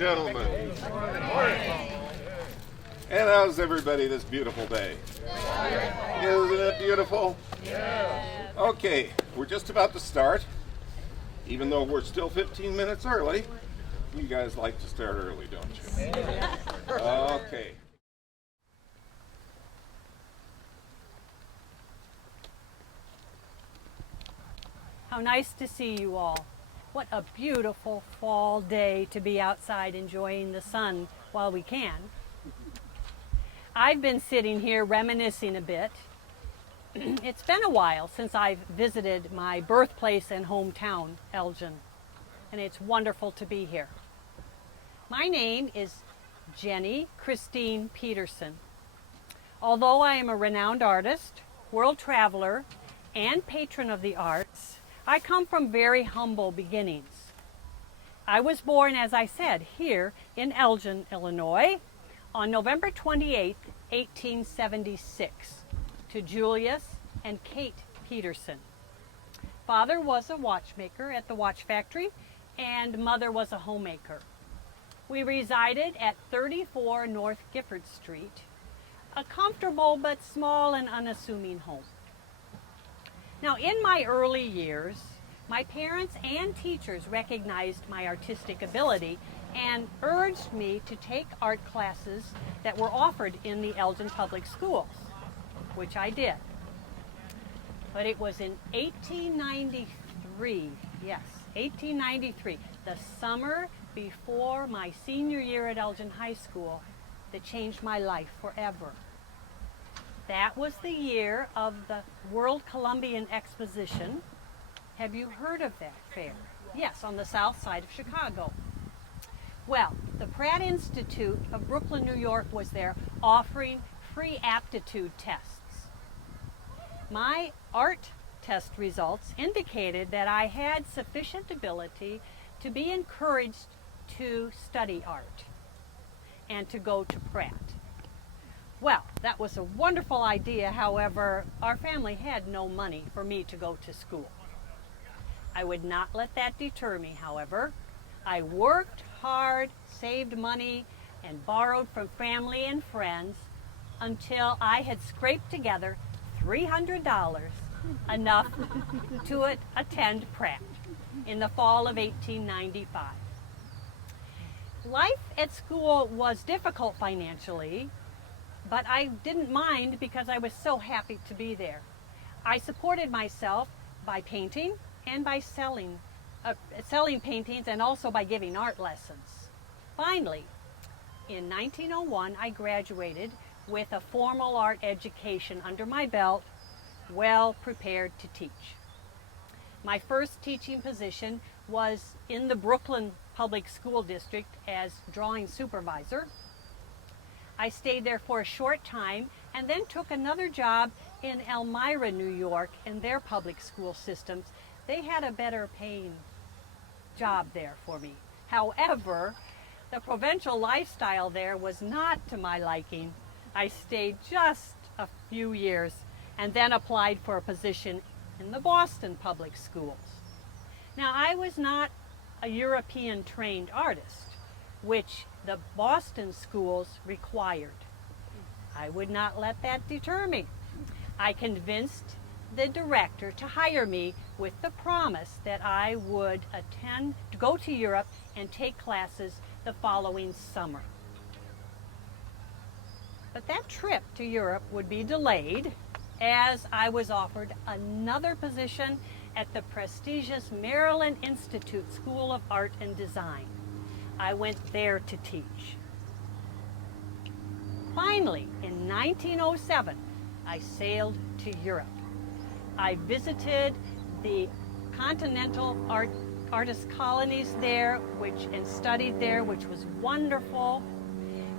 gentlemen. And how's everybody this beautiful day? Isn't it beautiful? Okay, we're just about to start. Even though we're still 15 minutes early, you guys like to start early, don't you? Okay. How nice to see you all. What a beautiful fall day to be outside enjoying the sun while we can. I've been sitting here reminiscing a bit. It's been a while since I've visited my birthplace and hometown, Elgin, and it's wonderful to be here. My name is Jenny Christine Peterson. Although I am a renowned artist, world traveler, and patron of the arts, I come from very humble beginnings. I was born, as I said, here in Elgin, Illinois, on November 28, 1876, to Julius and Kate Peterson. Father was a watchmaker at the watch factory, and mother was a homemaker. We resided at 34 North Gifford Street, a comfortable but small and unassuming home. Now, in my early years, my parents and teachers recognized my artistic ability and urged me to take art classes that were offered in the Elgin Public Schools, which I did. But it was in 1893, yes, 1893, the summer before my senior year at Elgin High School, that changed my life forever. That was the year of the World Columbian Exposition. Have you heard of that fair? Yes, on the south side of Chicago. Well, the Pratt Institute of Brooklyn, New York was there offering free aptitude tests. My art test results indicated that I had sufficient ability to be encouraged to study art and to go to Pratt. Well, that was a wonderful idea. However, our family had no money for me to go to school. I would not let that deter me, however. I worked hard, saved money, and borrowed from family and friends until I had scraped together $300, enough to attend Pratt in the fall of 1895. Life at school was difficult financially, but I didn't mind because I was so happy to be there. I supported myself by painting and by selling paintings, and also by giving art lessons. Finally, in 1901, I graduated with a formal art education under my belt, well prepared to teach. My first teaching position was in the Brooklyn Public School District as drawing supervisor. I stayed there for a short time and then took another job in Elmira, New York, in their public school systems. They had a better paying job there for me. However, the provincial lifestyle there was not to my liking. I stayed just a few years and then applied for a position in the Boston public schools. Now, I was not a European trained artist, which the Boston schools required. I would not let that deter me. I convinced the director to hire me with the promise that I would go to Europe and take classes the following summer. But that trip to Europe would be delayed as I was offered another position at the prestigious Maryland Institute School of Art and Design. I went there to teach. Finally, in 1907, I sailed to Europe. I visited the continental artist colonies there, and studied there, which was wonderful.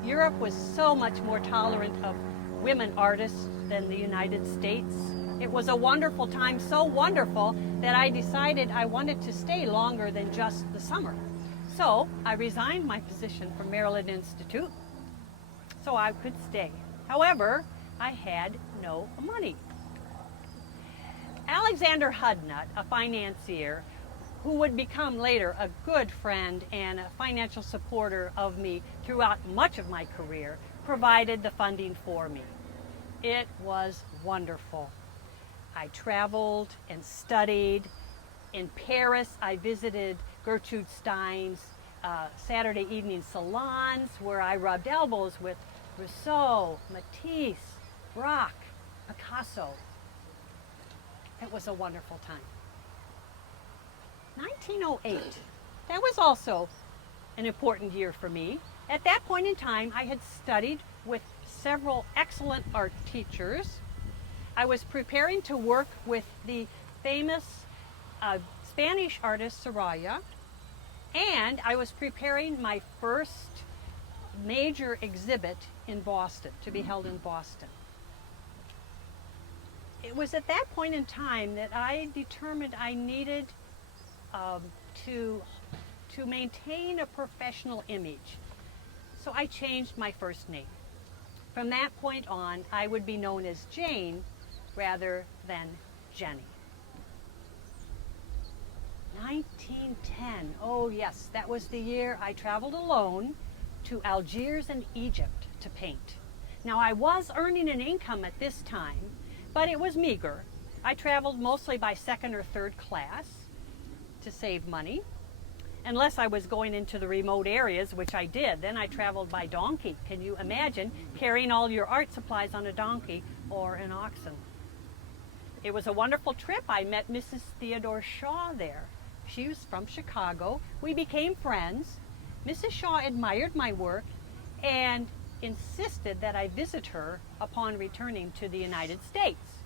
Europe was so much more tolerant of women artists than the United States. It was a wonderful time, so wonderful that I decided I wanted to stay longer than just the summer. So I resigned my position from Maryland Institute so I could stay. However, I had no money. Alexander Hudnut, a financier, who would become later a good friend and a financial supporter of me throughout much of my career, provided the funding for me. It was wonderful. I traveled and studied. In Paris, I visited Gertrude Stein's Saturday evening salons where I rubbed elbows with Rousseau, Matisse, Braque, Picasso. It was a wonderful time. 1908, that was also an important year for me. At that point in time, I had studied with several excellent art teachers. I was preparing to work with the famous Spanish artist Soraya, and I was preparing my first major exhibit in Boston, to be held in Boston. It was at that point in time that I determined I needed to maintain a professional image. So I changed my first name. From that point on, I would be known as Jane rather than Jenny. 1910, oh yes, that was the year I traveled alone to Algiers and Egypt to paint. Now I was earning an income at this time, but it was meager. I traveled mostly by second or third class to save money, unless I was going into the remote areas, which I did. Then I traveled by donkey. Can you imagine carrying all your art supplies on a donkey or an oxen? It was a wonderful trip. I met Mrs. Theodore Shaw there. She was from Chicago. We became friends. Mrs. Shaw admired my work and insisted that I visit her upon returning to the United States.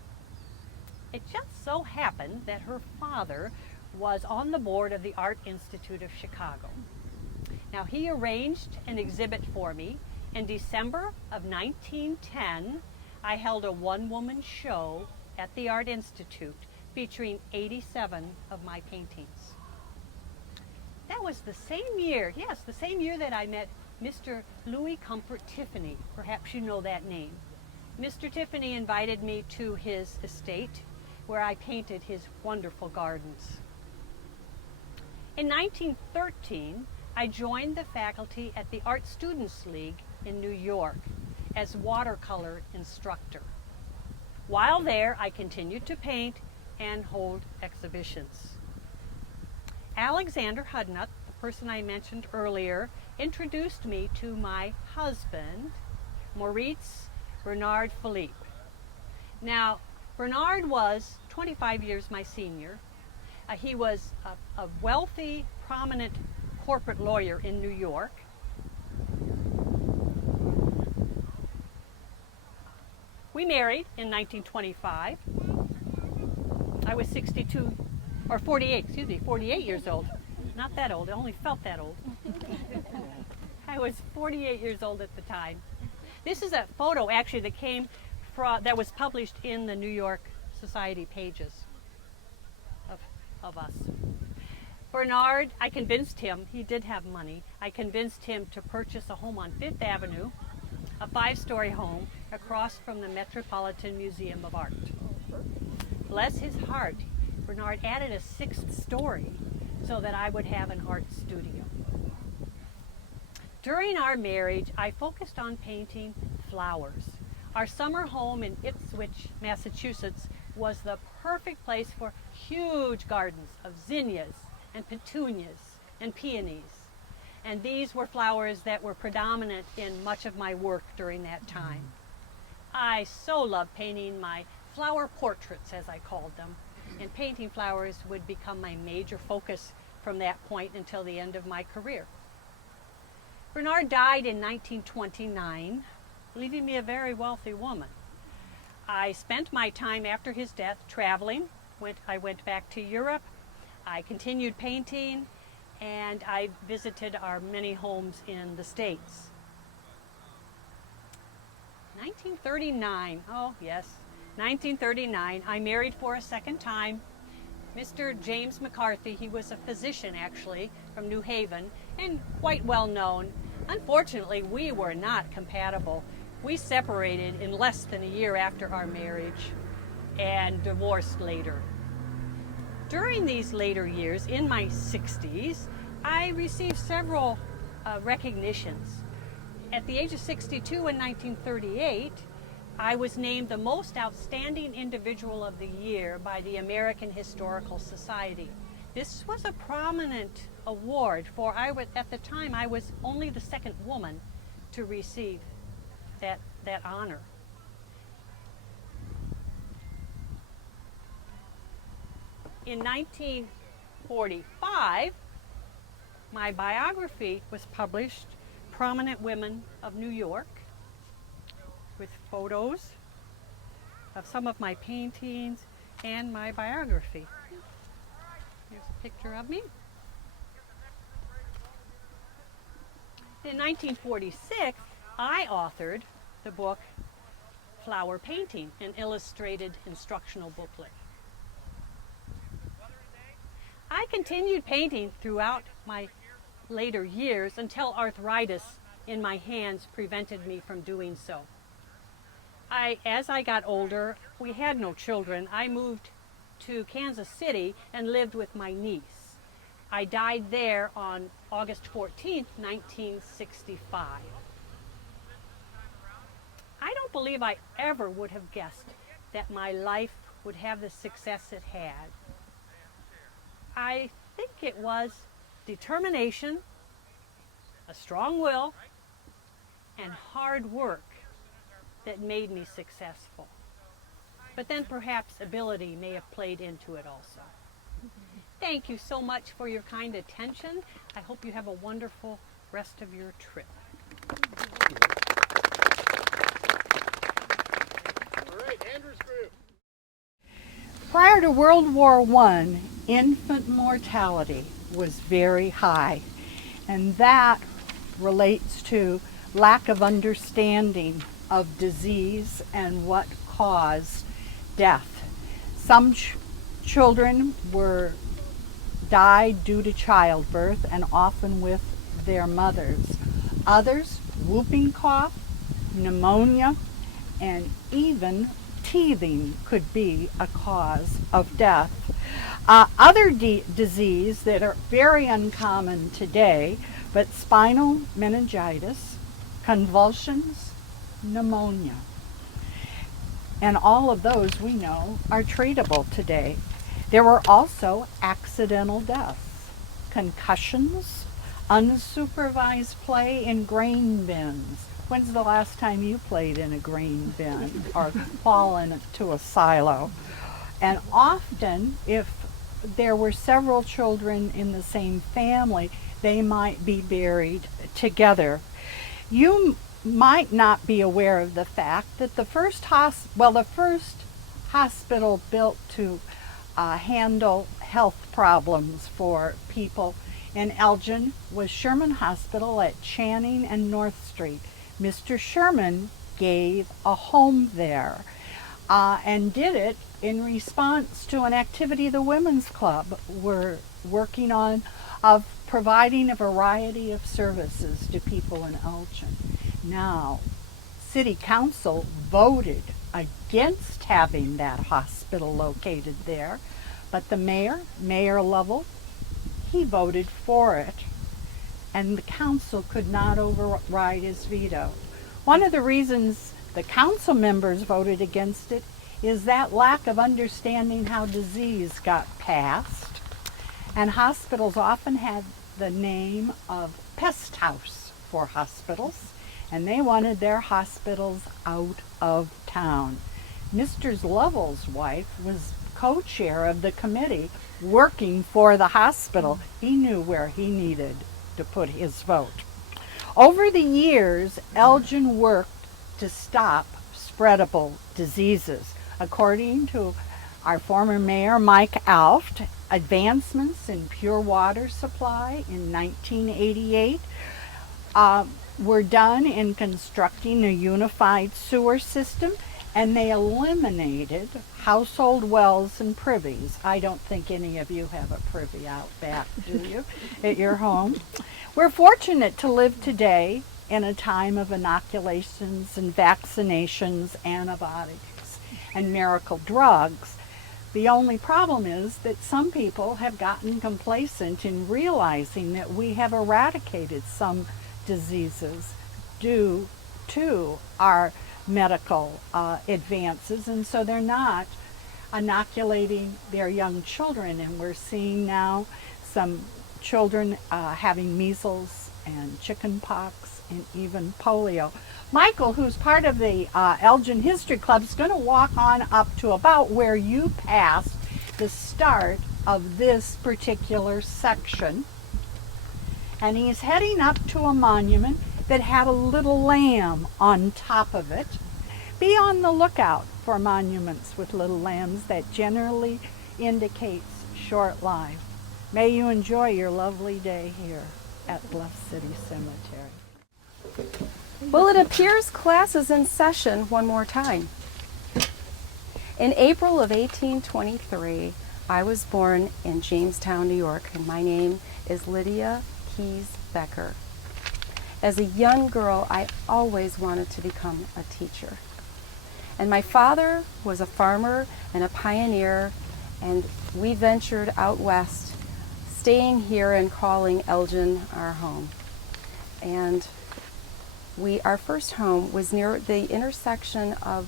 It just so happened that her father was on the board of the Art Institute of Chicago. Now he arranged an exhibit for me. In December of 1910, I held a one-woman show at the Art Institute featuring 87 of my paintings. That was the same year, yes, the same year that I met Mr. Louis Comfort Tiffany. Perhaps you know that name. Mr. Tiffany invited me to his estate where I painted his wonderful gardens. In 1913, I joined the faculty at the Art Students League in New York as watercolor instructor. While there, I continued to paint and hold exhibitions. Alexander Hudnut, the person I mentioned earlier, introduced me to my husband, Moritz Bernard Philippe. Now, Bernard was 25 years my senior. He was a wealthy, prominent corporate lawyer in New York. We married in 1925. I was 48 years old. Not that old, I only felt that old. I was 48 years old at the time. This is a photo actually that was published in the New York Society pages of us. Bernard, I convinced him, he did have money, I convinced him to purchase a home on Fifth Avenue, a 5-story home across from the Metropolitan Museum of Art. Bless his heart, Bernard added a 6th story so that I would have an art studio. During our marriage, I focused on painting flowers. Our summer home in Ipswich, Massachusetts was the perfect place for huge gardens of zinnias and petunias and peonies. And these were flowers that were predominant in much of my work during that time. I so loved painting my flower portraits, as I called them, and painting flowers would become my major focus from that point until the end of my career. Bernard died in 1929, leaving me a very wealthy woman. I spent my time after his death traveling. I went back to Europe. I continued painting, and I visited our many homes in the States. 1939, oh yes, 1939, I married for a second time Mr. James McCarthy. He was a physician actually from New Haven and quite well known. Unfortunately, we were not compatible. We separated in less than a year after our marriage and divorced later. During these later years, in my 60s, I received several recognitions. At the age of 62 in 1938, I was named the most outstanding individual of the year by the American Historical Society. This was a prominent award, for at the time I was only the second woman to receive that honor. In 1945, my biography was published, Prominent Women of New York, with photos of some of my paintings and my biography. Here's a picture of me. In 1946, I authored the book Flower Painting, an illustrated instructional booklet. I continued painting throughout my later years until arthritis in my hands prevented me from doing so. As I got older, we had no children. I moved to Kansas City and lived with my niece. I died there on August 14th, 1965. I don't believe I ever would have guessed that my life would have the success it had. I think it was determination, a strong will, and hard work that made me successful. But then perhaps ability may have played into it also. Thank you so much for your kind attention. I hope you have a wonderful rest of your trip. All right, Andrew's group. Prior to World War I, infant mortality was very high, and that relates to lack of understanding of disease and what caused death. Some children died due to childbirth and often with their mothers. Others, whooping cough, pneumonia, and even teething could be a cause of death. Other disease that are very uncommon today, but spinal meningitis, convulsions, pneumonia. And all of those we know are treatable today. There were also accidental deaths, concussions, unsupervised play in grain bins. When's the last time you played in a grain bin or fallen into a silo? And often, if there were several children in the same family, they might be buried together. You might not be aware of the fact that the first hospital built to handle health problems for people in Elgin was Sherman Hospital at Channing and North Street. Mr. Sherman gave a home there and did it in response to an activity the Women's Club were working on, of providing a variety of services to people in Elgin. Now, City Council voted against having that hospital located there, but the Mayor Lovell, he voted for it, and the council could not override his veto. One of the reasons the council members voted against it is that lack of understanding how disease got passed, and hospitals often had the name of pest house for hospitals, and they wanted their hospitals out of town. Mr. Lovell's wife was co-chair of the committee working for the hospital. He knew where he needed to put his vote. Over the years, Elgin worked to stop spreadable diseases. According to our former mayor, Mike Alft, advancements in pure water supply in 1988 were done in constructing a unified sewer system, and they eliminated household wells and privies. I don't think any of you have a privy out back, do you, at your home? We're fortunate to live today in a time of inoculations and vaccinations, antibiotics, and miracle drugs. The only problem is that some people have gotten complacent in realizing that we have eradicated some diseases due to our medical advances, and so they're not inoculating their young children. And we're seeing now some children having measles and chicken pox and even polio. Michael, who's part of the Elgin History Club, is going to walk on up to about where you passed the start of this particular section. And he's heading up to a monument that had a little lamb on top of it. Be on the lookout for monuments with little lambs. That generally indicates short life. May you enjoy your lovely day here at Bluff City Cemetery. Well, it appears class is in session one more time. In April of 1823, I was born in Jamestown, New York, and my name is Lydia Keyes Becker. As a young girl, I always wanted to become a teacher. And my father was a farmer and a pioneer, and we ventured out west, staying here and calling Elgin our home. And our first home was near the intersection of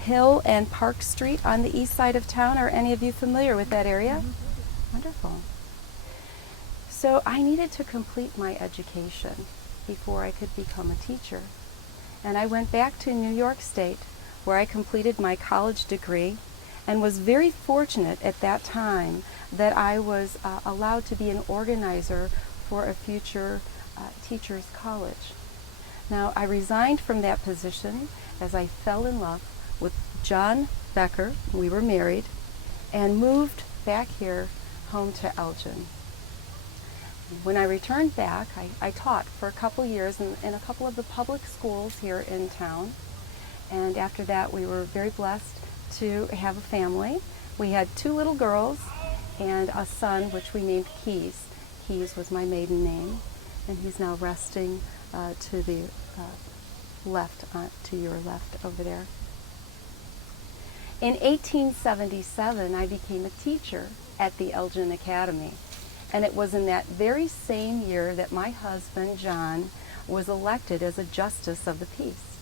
Hill and Park Street on the east side of town. Are any of you familiar with that area? Mm-hmm. Wonderful. So I needed to complete my education before I could become a teacher. And I went back to New York State, where I completed my college degree and was very fortunate at that time that I was allowed to be an organizer for a future teachers college. Now, I resigned from that position as I fell in love with John Becker. We were married and moved back here home to Elgin. When I returned back, I taught for a couple years in a couple of the public schools here in town. And after that, we were very blessed to have a family. We had 2 little girls and a son, which we named Keyes. Keyes was my maiden name, and he's now resting to the left, to your left over there. In 1877, I became a teacher at the Elgin Academy. And it was in that very same year that my husband, John, was elected as a justice of the peace.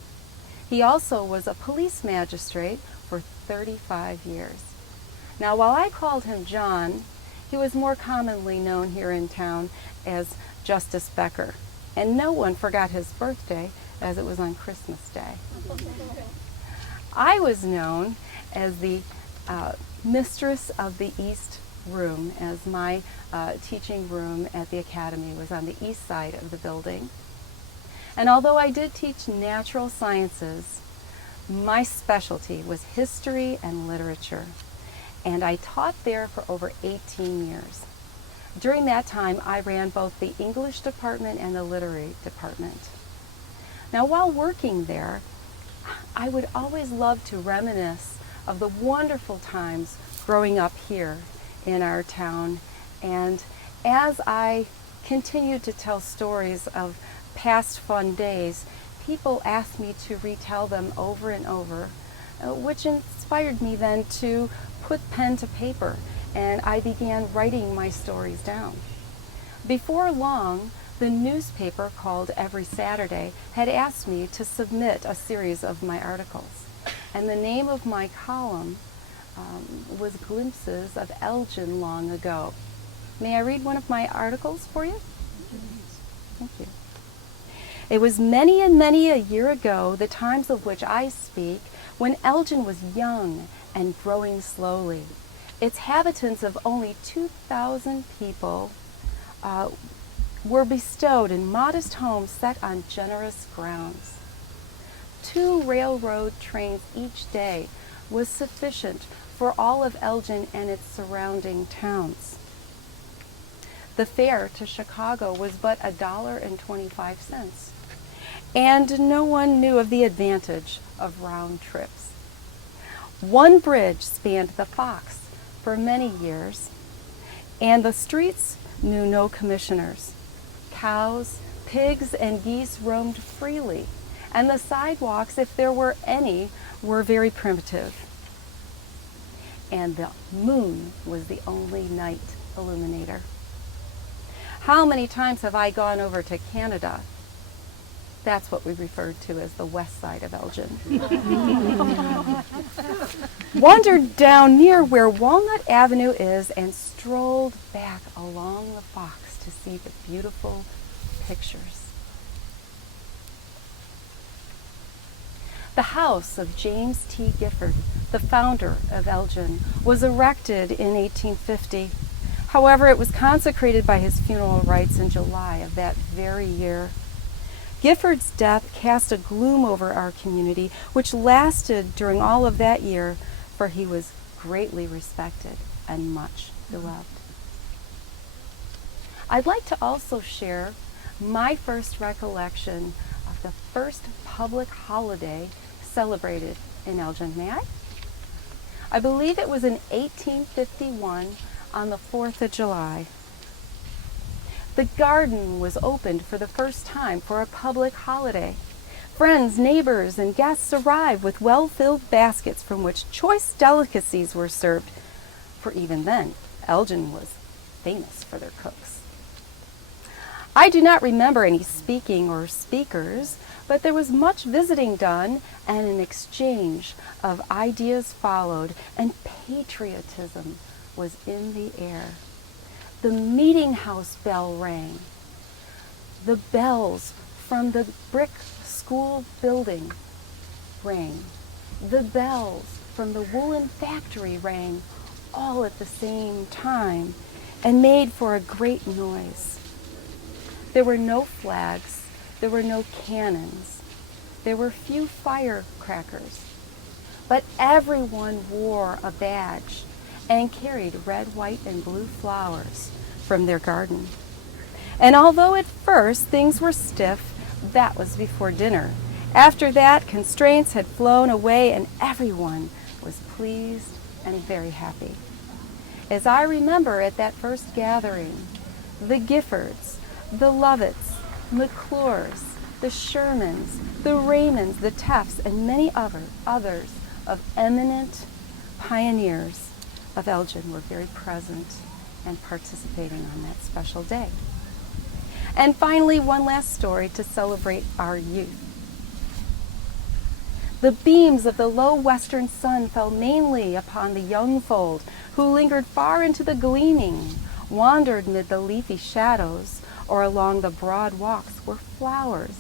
He also was a police magistrate for 35 years. Now, while I called him John, he was more commonly known here in town as Justice Becker. And no one forgot his birthday, as it was on Christmas Day. I was known as the mistress of the East Room, as my teaching room at the academy was on the east side of the building. And although I did teach natural sciences, my specialty was history and literature. And I taught there for over 18 years. During that time, I ran both the English department and the literary department. Now, while working there, I would always love to reminisce of the wonderful times growing up here in our town. And as I continued to tell stories of past fun days, people asked me to retell them over and over, which inspired me then to put pen to paper, and I began writing my stories down. Before long, the newspaper called Every Saturday had asked me to submit a series of my articles, and the name of my column was Glimpses of Elgin Long Ago. May I read one of my articles for you? Thank you. It was many and many a year ago, the times of which I speak, when Elgin was young and growing slowly. Its habitants of only 2,000 people were bestowed in modest homes set on generous grounds. 2 railroad trains each day was sufficient for all of Elgin and its surrounding towns. The fare to Chicago was but $1.25, and no one knew of the advantage of round trips. One bridge spanned the Fox for many years, and the streets knew no commissioners. Cows, pigs, and geese roamed freely, and the sidewalks, if there were any, were very primitive. and the moon was the only night illuminator. How many times have I gone over to Canada? That's what we referred to as the west side of Elgin. Wandered down near where Walnut Avenue is and strolled back along the Fox to see the beautiful pictures. The house of James T. Gifford, the founder of Elgin, was erected in 1850. However, it was consecrated by his funeral rites in July of that very year. Gifford's death cast a gloom over our community, which lasted during all of that year, for he was greatly respected and much beloved. I'd like to also share my first recollection of the first public holiday celebrated in Elgin. May I? I believe it was in 1851 on the 4th of July. The garden was opened for the first time for a public holiday. Friends, neighbors, and guests arrived with well-filled baskets from which choice delicacies were served, for even then, Elgin was famous for their cooks. I do not remember any speaking or speakers, but there was much visiting done, and an exchange of ideas followed, and patriotism was in the air. The meeting house bell rang. The bells from the brick school building rang. The bells from the woolen factory rang, all at the same time, and made for a great noise. There were no flags, there were no cannons, there were few firecrackers, but everyone wore a badge and carried red, white, and blue flowers from their garden. And although at first things were stiff, that was before dinner. After that, constraints had flown away and everyone was pleased and very happy. As I remember at that first gathering, the Giffords, the Lovitts, McClures, the Shermans, the Raymonds, the Teffs, and many others of eminent pioneers of Elgin were very present and participating on that special day. And finally, one last story to celebrate our youth. The beams of the low western sun fell mainly upon the young fold, who lingered far into the gleaming, wandered mid the leafy shadows, or along the broad walks where flowers,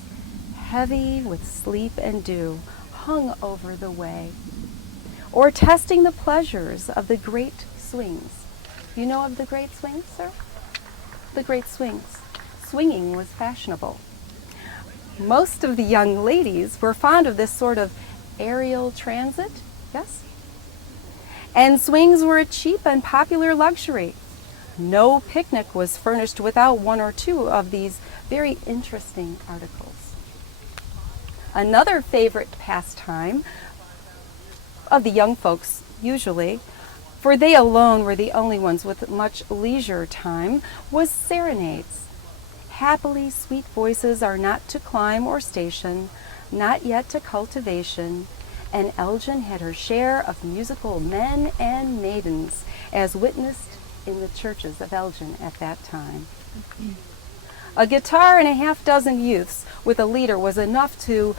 heavy with sleep and dew, hung over the way, or testing the pleasures of the great swings. You know of the great swings, sir? The great swings. Swinging was fashionable. Most of the young ladies were fond of this sort of aerial transit, yes? And swings were a cheap and popular luxury. No picnic was furnished without one or two of these very interesting articles. Another favorite pastime of the young folks, usually, for they alone were the only ones with much leisure time, was serenades. Happily sweet voices are not to climb or station, not yet to cultivation, and Elgin had her share of musical men and maidens, as witnessed in the churches of Elgin at that time. A guitar and a half-dozen youths with a leader was enough to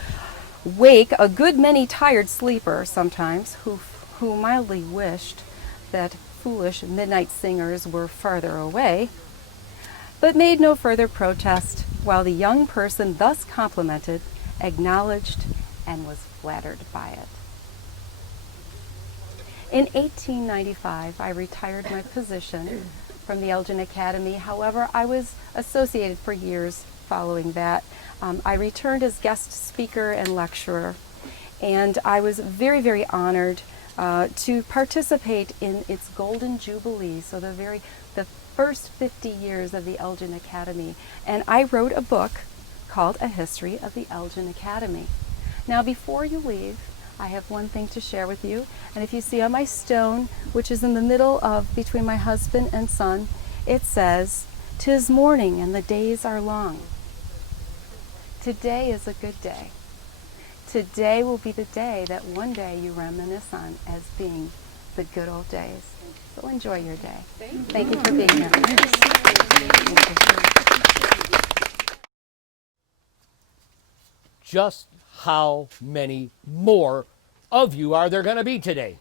wake a good many tired sleepers sometimes, who mildly wished that foolish midnight singers were farther away, but made no further protest, while the young person thus complimented, acknowledged, and was flattered by it. In 1895, I retired my position from the Elgin Academy. However, I was associated for years following that. I returned as guest speaker and lecturer, and I was very, very honored to participate in its Golden Jubilee, so the first 50 years of the Elgin Academy. And I wrote a book called A History of the Elgin Academy. Now, before you leave, I have one thing to share with you, and if you see on my stone, which is in the middle of between my husband and son, it says, "'Tis morning and the days are long." Today is a good day. Today will be the day that one day you reminisce on as being the good old days. So enjoy your day. Thank you for being here. Just how many more of you are there going to be today?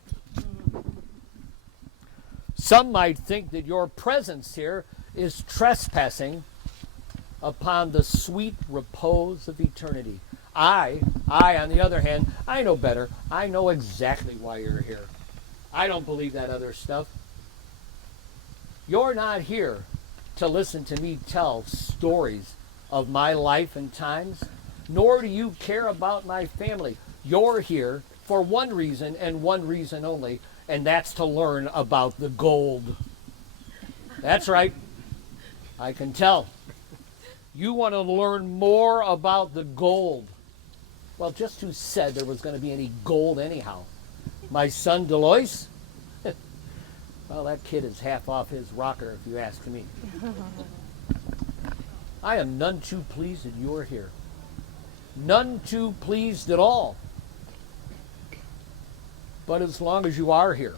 Some might think that your presence here is trespassing upon the sweet repose of eternity. I, on the other hand, I know better. I know exactly why you're here. I don't believe that other stuff. You're not here to listen to me tell stories of my life and times, nor do you care about my family. You're here for one reason and one reason only, and that's to learn about the gold. That's right. I can tell. You want to learn more about the gold. Well, just who said there was going to be any gold anyhow? My son Delois? Well, that kid is half off his rocker, if you ask me. I am none too pleased that you're here. None too pleased at all. But as long as you are here,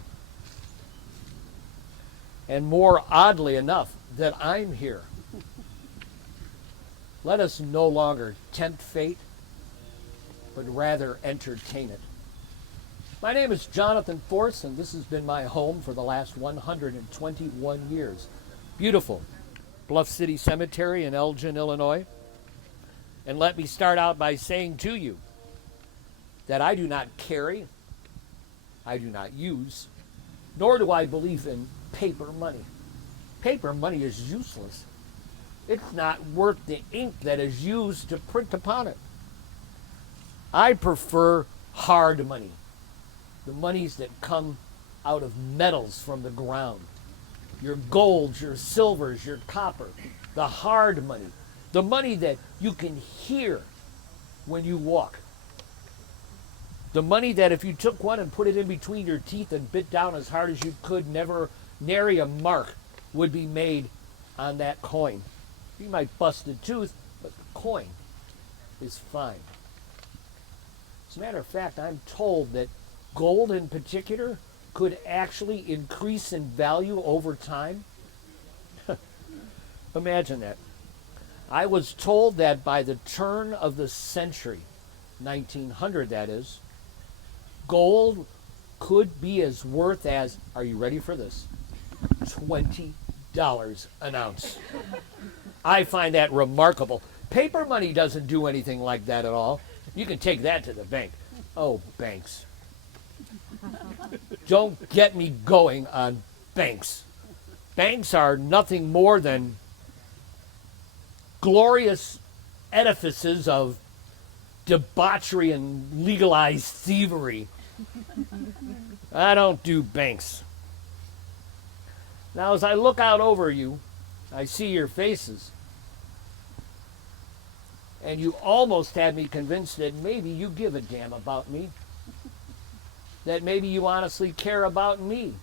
and more oddly enough, that I'm here, let us no longer tempt fate, but rather entertain it. My name is Jonathan Force, and this has been my home for the last 121 years. Beautiful Bluff City Cemetery in Elgin, Illinois. And let me start out by saying to you that I do not carry, I do not use, nor do I believe in paper money. Paper money is useless. It's not worth the ink that is used to print upon it. I prefer hard money, the monies that come out of metals from the ground. Your golds, your silvers, your copper, the hard money, the money that you can hear when you walk. The money that if you took one and put it in between your teeth and bit down as hard as you could, nary a mark would be made on that coin. You might bust a tooth, but the coin is fine. As a matter of fact, I'm told that gold in particular could actually increase in value over time. Imagine that. I was told that by the turn of the century, 1900 that is, gold could be as worth as, are you ready for this? $20 an ounce. I find that remarkable. Paper money doesn't do anything like that at all. You can take that to the bank. Oh, banks. Don't get me going on banks. Banks are nothing more than glorious edifices of debauchery and legalized thievery. I don't do banks. Now, as I look out over you, I see your faces. And you almost had me convinced that maybe you give a damn about me. That maybe you honestly care about me.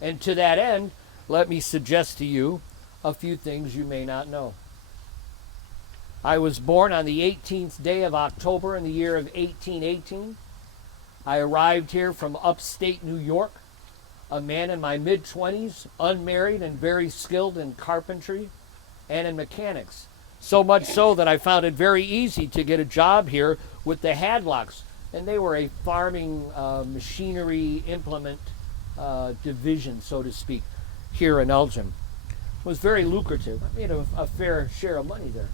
And to that end, let me suggest to you a few things you may not know. I was born on the 18th day of October in the year of 1818. I arrived here from upstate New York, a man in my mid-20s, unmarried and very skilled in carpentry and in mechanics. So much so that I found it very easy to get a job here with the Hadlocks. And they were a farming machinery implement division, so to speak, here in Elgin. It was very lucrative. I made a fair share of money there.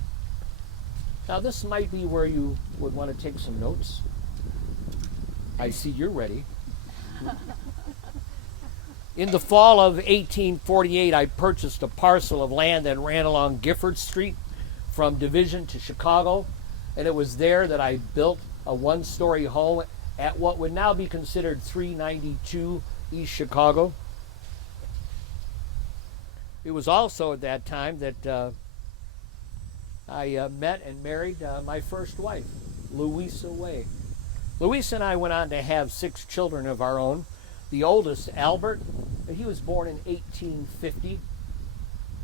Now this might be where you would want to take some notes. I see you're ready. In the fall of 1848, I purchased a parcel of land that ran along Gifford Street from Division to Chicago, and it was there that I built a one-story home at what would now be considered 392 East Chicago. It was also at that time that I met and married my first wife, Louisa Way. Louisa and I went on to have 6 children of our own. The oldest, Albert, he was born in 1850,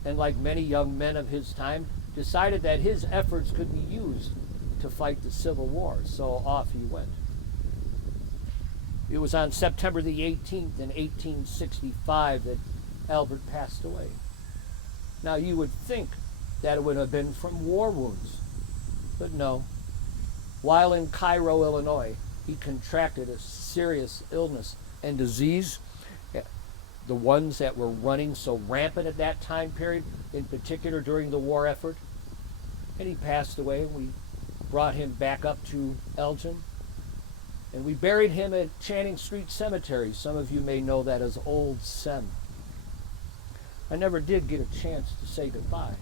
and like many young men of his time, decided that his efforts could be used to fight the Civil War, so off he went. It was on September the 18th in 1865 that Albert passed away. Now you would think that it would have been from war wounds, but no. While in Cairo, Illinois, he contracted a serious illness and disease, the ones that were running so rampant at that time period, in particular during the war effort. And he passed away. We brought him back up to Elgin, and we buried him at Channing Street Cemetery. Some of you may know that as Old Sem. I never did get a chance to say goodbye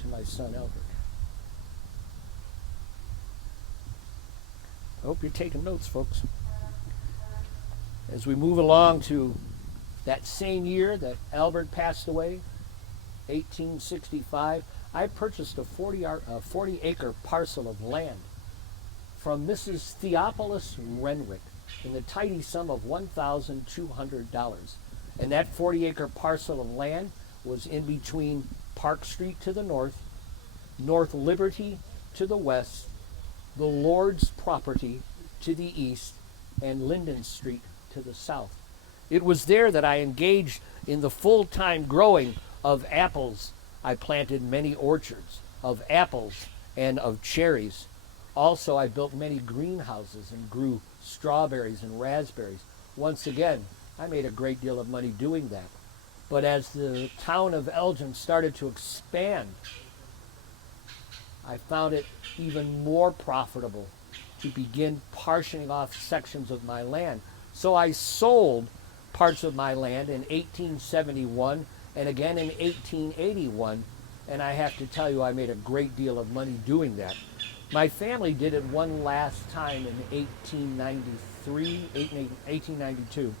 to my son Albert. I hope you're taking notes, folks. As we move along to that same year that Albert passed away, 1865, I purchased a 40-acre parcel of land from Mrs. Theopolis Renwick in the tidy sum of $1,200. And that 40-acre parcel of land was in between Park Street to the north, North Liberty to the west, the Lord's property to the east, and Linden Street to the south. It was there that I engaged in the full-time growing of apples. I planted many orchards of apples and of cherries. Also, I built many greenhouses and grew strawberries and raspberries. Once again, I made a great deal of money doing that. But as the town of Elgin started to expand, I found it even more profitable to begin partitioning off sections of my land. So I sold parts of my land in 1871 and again in 1881, and I have to tell you, I made a great deal of money doing that. My family did it one last time in 1892.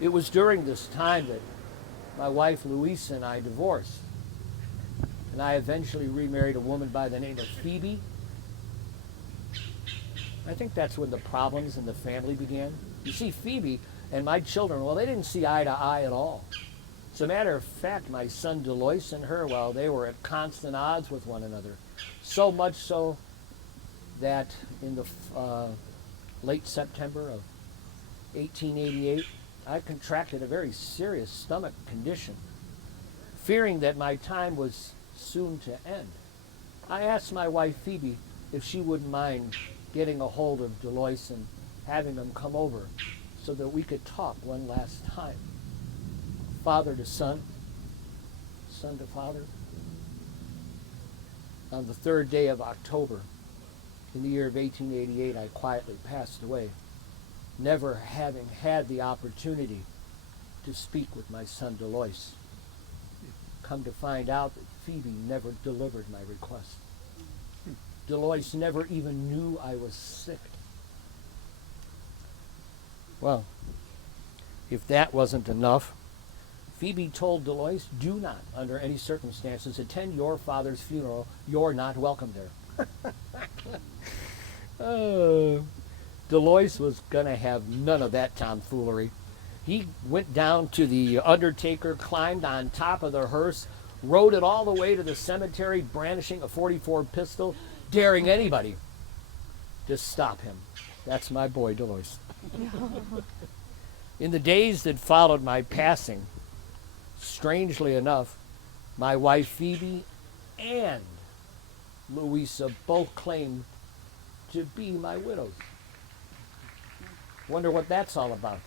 It was during this time that my wife Louise and I divorced, and I eventually remarried a woman by the name of Phoebe. I think that's when the problems in the family began. You see, Phoebe and my children, well, they didn't see eye to eye at all. As a matter of fact, my son Delois and her, well, they were at constant odds with one another. So much so that in the late September of 1888, I contracted a very serious stomach condition. Fearing that my time was soon to end, I asked my wife Phoebe if she wouldn't mind getting a hold of Delois and having them come over so that we could talk one last time. Father to son, son to father. On the 3rd day of October, in the year of 1888, I quietly passed away, never having had the opportunity to speak with my son Delois. Come to find out that Phoebe never delivered my request. Delois never even knew I was sick. Well, if that wasn't enough, Phoebe told Delois, do not, under any circumstances, attend your father's funeral. You're not welcome there. Delois was going to have none of that tomfoolery. He went down to the undertaker, climbed on top of the hearse, rode it all the way to the cemetery, brandishing a .44 pistol, daring anybody to stop him. That's my boy, Delois. In the days that followed my passing, strangely enough, my wife Phoebe and Louisa both claimed to be my widows. Wonder what that's all about.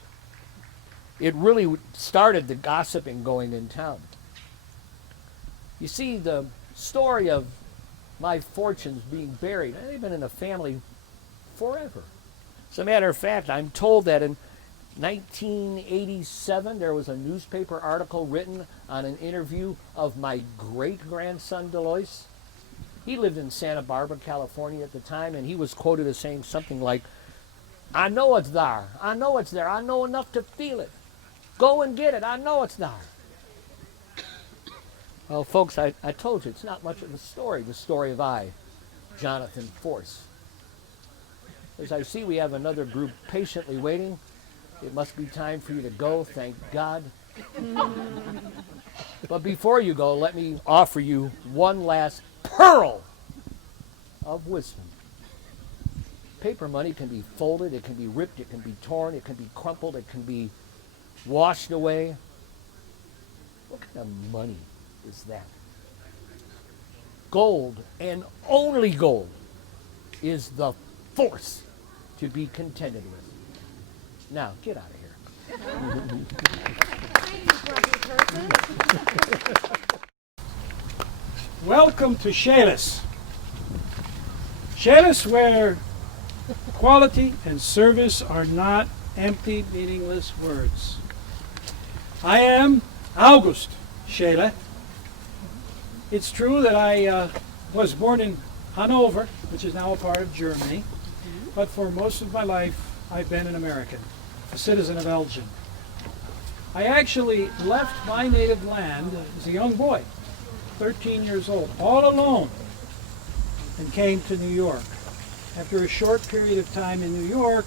It really started the gossiping going in town. You see, the story of my fortunes being buried, they've been in the family forever. As a matter of fact, I'm told that in 1987, there was a newspaper article written on an interview of my great-grandson, Delois. He lived in Santa Barbara, California at the time, and he was quoted as saying something like, I know it's there. I know it's there. I know enough to feel it. Go and get it. I know it's there. Well, folks, I told you, it's not much of a story, the story of I, Jonathan Force. As I see we have another group patiently waiting, it must be time for you to go, thank God. But before you go, let me offer you one last pearl of wisdom. Paper money can be folded, it can be ripped, it can be torn, it can be crumpled, it can be washed away. What kind of money is that? Gold, and only gold, is the force to be contended with. Now, get out of here. Welcome to Shalis. Shalis, where quality and service are not empty, meaningless words. I am August Scheele. It's true that I was born in Hanover, which is now a part of Germany, but for most of my life I've been an American, a citizen of Elgin. I actually left my native land as a young boy, 13 years old, all alone, and came to New York. After a short period of time in New York,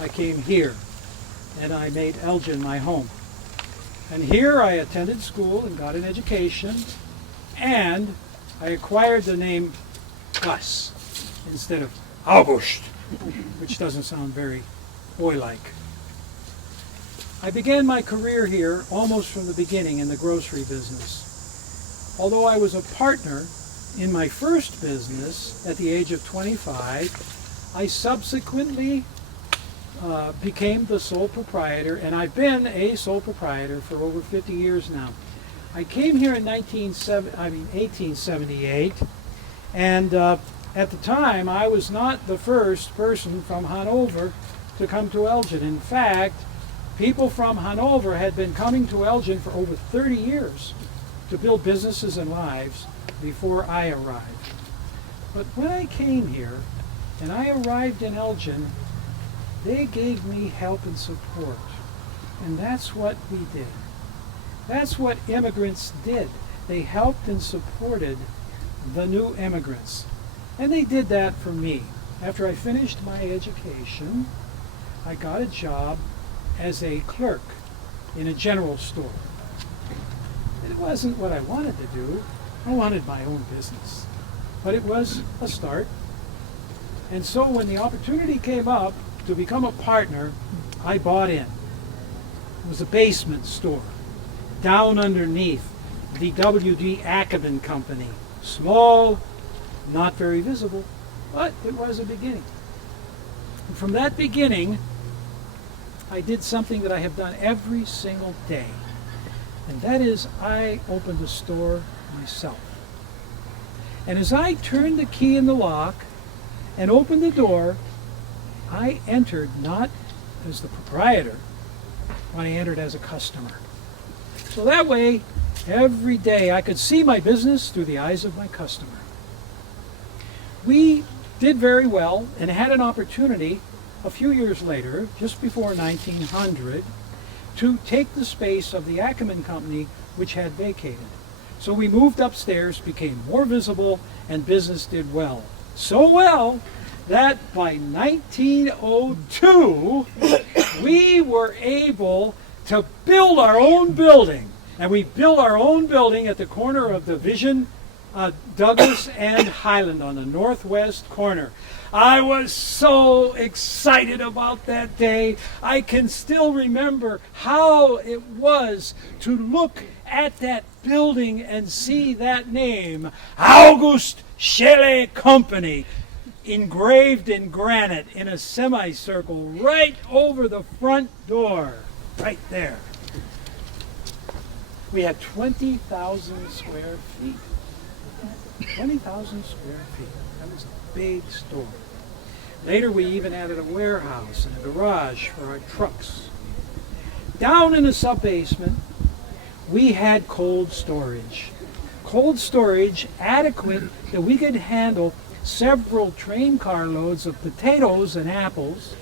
I came here, and I made Elgin my home. And here I attended school and got an education, and I acquired the name Gus instead of August, which doesn't sound very boy-like. I began my career here almost from the beginning in the grocery business. Although I was a partner in my first business at the age of 25, I subsequently became the sole proprietor, and I've been a sole proprietor for over 50 years now. I came here in 1878, and at the time I was not the first person from Hanover to come to Elgin. In fact, people from Hanover had been coming to Elgin for over 30 years to build businesses and lives before I arrived. But when I came here and I arrived in Elgin, they gave me help and support. And that's what we did. That's what immigrants did. They helped and supported the new immigrants. And they did that for me. After I finished my education, I got a job as a clerk in a general store. It wasn't what I wanted to do. I wanted my own business. But it was a start. And so when the opportunity came up to become a partner, I bought in. It was a basement store, down underneath the W.D. Ackerman Company. Small, not very visible, but it was a beginning. And from that beginning, I did something that I have done every single day. And that is, I opened a store myself. And as I turned the key in the lock and opened the door, I entered not as the proprietor, but I entered as a customer. So that way, every day I could see my business through the eyes of my customer. We did very well and had an opportunity a few years later, just before 1900, to take the space of the Ackerman Company, which had vacated. So we moved upstairs, became more visible, and business did well. So well that by 1902, we were able to build our own building. And we built our own building at the corner of Division, Douglas and Highland on the northwest corner. I was so excited about that day. I can still remember how it was to look at that building and see that name, August Scheele Company, engraved in granite in a semicircle right over the front door, right there. We had 20,000 square feet. 20,000 square feet. That was a big store. Later we even added a warehouse and a garage for our trucks. Down in the sub-basement, we had cold storage. Cold storage adequate that we could handle several train car loads of potatoes and apples,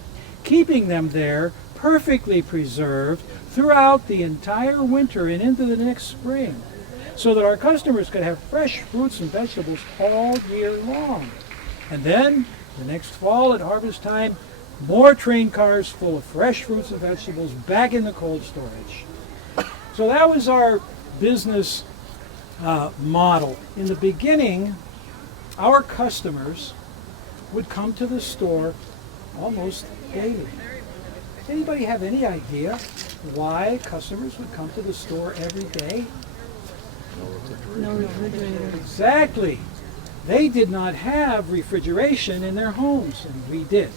keeping them there perfectly preserved throughout the entire winter and into the next spring, so that our customers could have fresh fruits and vegetables all year long. And then, the next fall at harvest time, more train cars full of fresh fruits and vegetables back in the cold storage. So that was our business model. In the beginning, our customers would come to the store almost daily. Does anybody have any idea why customers would come to the store every day? No refrigerator. Exactly. They did not have refrigeration in their homes, and we did.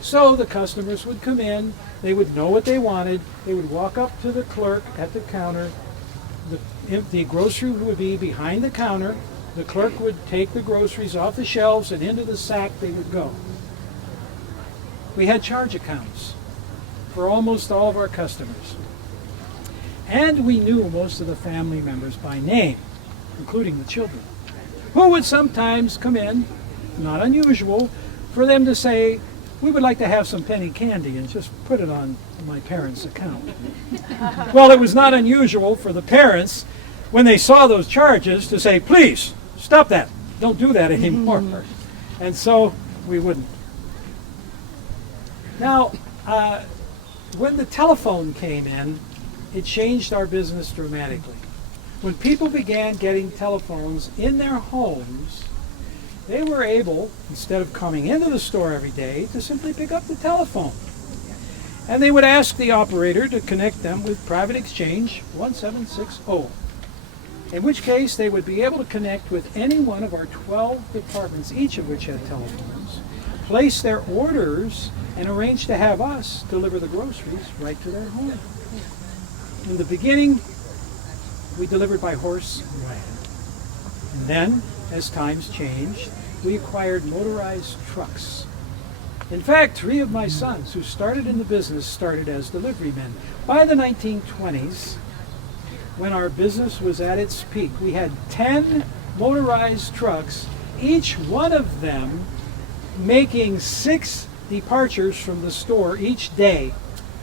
So the customers would come in, they would know what they wanted, they would walk up to the clerk at the counter, the grocery would be behind the counter, the clerk would take the groceries off the shelves and into the sack they would go. We had charge accounts for almost all of our customers. And we knew most of the family members by name, including the children, who would sometimes come in, not unusual, for them to say, we would like to have some penny candy and just put it on my parents' account. Well, it was not unusual for the parents, when they saw those charges, to say, please, stop that. Don't do that anymore. And so we wouldn't. Now, when the telephone came in, it changed our business dramatically. When people began getting telephones in their homes, they were able, instead of coming into the store every day, to simply pick up the telephone. And they would ask the operator to connect them with Private Exchange 1760, in which case they would be able to connect with any one of our 12 departments, each of which had telephones, place their orders, and arrange to have us deliver the groceries right to their home. In the beginning, we delivered by horse and wagon. And then, as times changed, we acquired motorized trucks. In fact, 3 of my sons who started in the business started as delivery men. By the 1920s, when our business was at its peak, we had 10 motorized trucks, each one of them making 6 departures from the store each day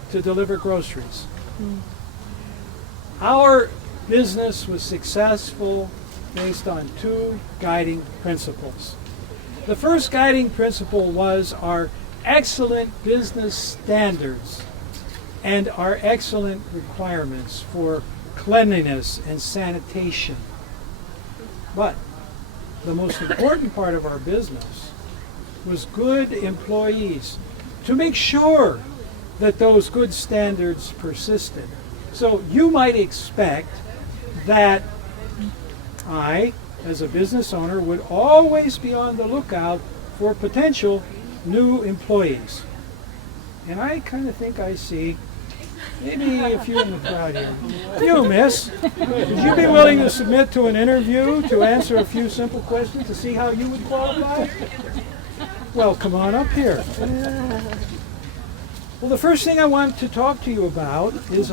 to deliver groceries. Our business was successful based on 2 guiding principles. The first guiding principle was our excellent business standards and our excellent requirements for cleanliness and sanitation. But the most important part of our business was good employees, to make sure that those good standards persisted. So you might expect that I, as a business owner, would always be on the lookout for potential new employees. And I kind of think I see maybe a few in the crowd here. You, miss, would you be willing to submit to an interview to answer a few simple questions to see how you would qualify? Well, come on up here. Well, the first thing I want to talk to you about is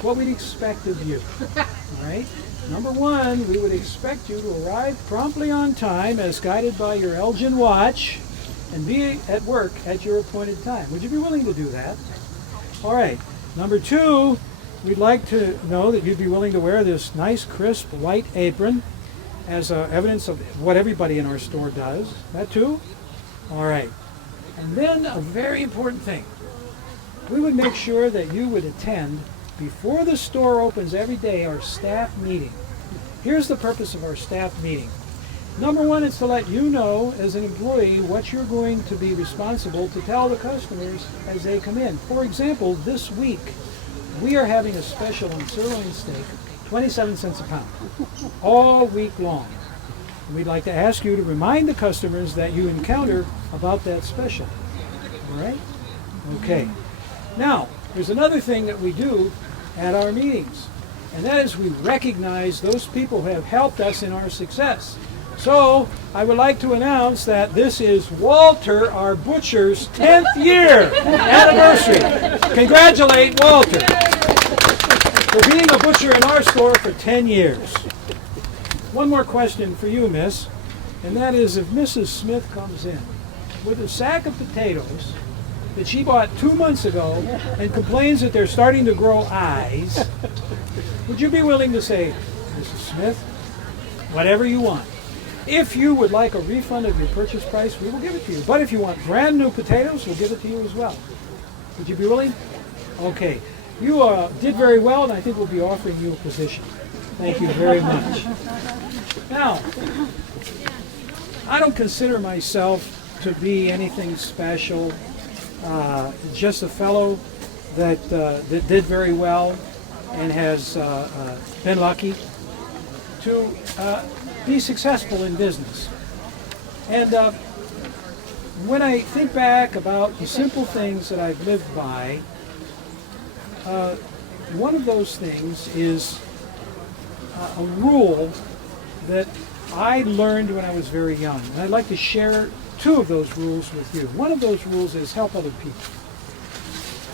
what we'd expect of you. All right? Number 1, we would expect you to arrive promptly on time as guided by your Elgin watch and be at work at your appointed time. Would you be willing to do that? All right. Number 2, we'd like to know that you'd be willing to wear this nice, crisp, white apron as evidence of what everybody in our store does. That too? All right. And then a very important thing. We would make sure that you would attend, before the store opens every day, our staff meeting. Here's the purpose of our staff meeting. Number 1 is to let you know, as an employee, what you're going to be responsible to tell the customers as they come in. For example, this week, we are having a special on sirloin steak, 27 cents a pound, all week long. We'd like to ask you to remind the customers that you encounter about that special. All right? Okay. Now, there's another thing that we do at our meetings, and that is we recognize those people who have helped us in our success. So, I would like to announce that this is Walter, our butcher's 10th year anniversary. Congratulate Walter for being a butcher in our store for 10 years. One more question for you, miss, and that is, if Mrs. Smith comes in with a sack of potatoes that she bought 2 months ago and complains that they're starting to grow eyes, would you be willing to say, Mrs. Smith, whatever you want? If you would like a refund of your purchase price, we will give it to you. But if you want brand new potatoes, we'll give it to you as well. Would you be willing? Okay. You did very well, and I think we'll be offering you a position. Thank you very much. Now, I don't consider myself to be anything special just a fellow that did very well and has been lucky to be successful in business. And when I think back about the simple things that I've lived by, one of those things is a rule that I learned when I was very young. And I'd like to share two of those rules with you. One of those rules is help other people.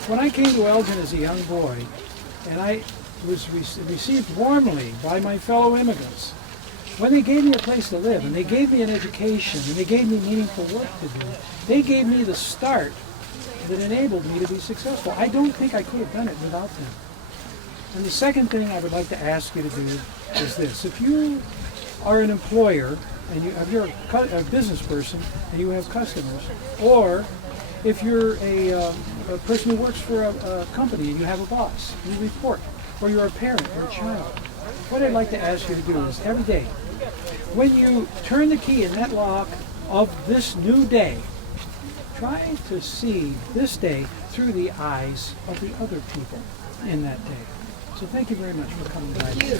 When I came to Elgin as a young boy, and I was received warmly by my fellow immigrants, when they gave me a place to live, and they gave me an education, and they gave me meaningful work to do, they gave me the start that enabled me to be successful. I don't think I could have done it without them. And the second thing I would like to ask you to do is this. If you are an employer, and you're a business person, and you have customers, or if you're a person who works for a company and you have a boss, and you report, or you're a parent or a child, what I'd like to ask you to do is every day, when you turn the key in that lock of this new day, try to see this day through the eyes of the other people in that day. So thank you very much for coming by. Thank you.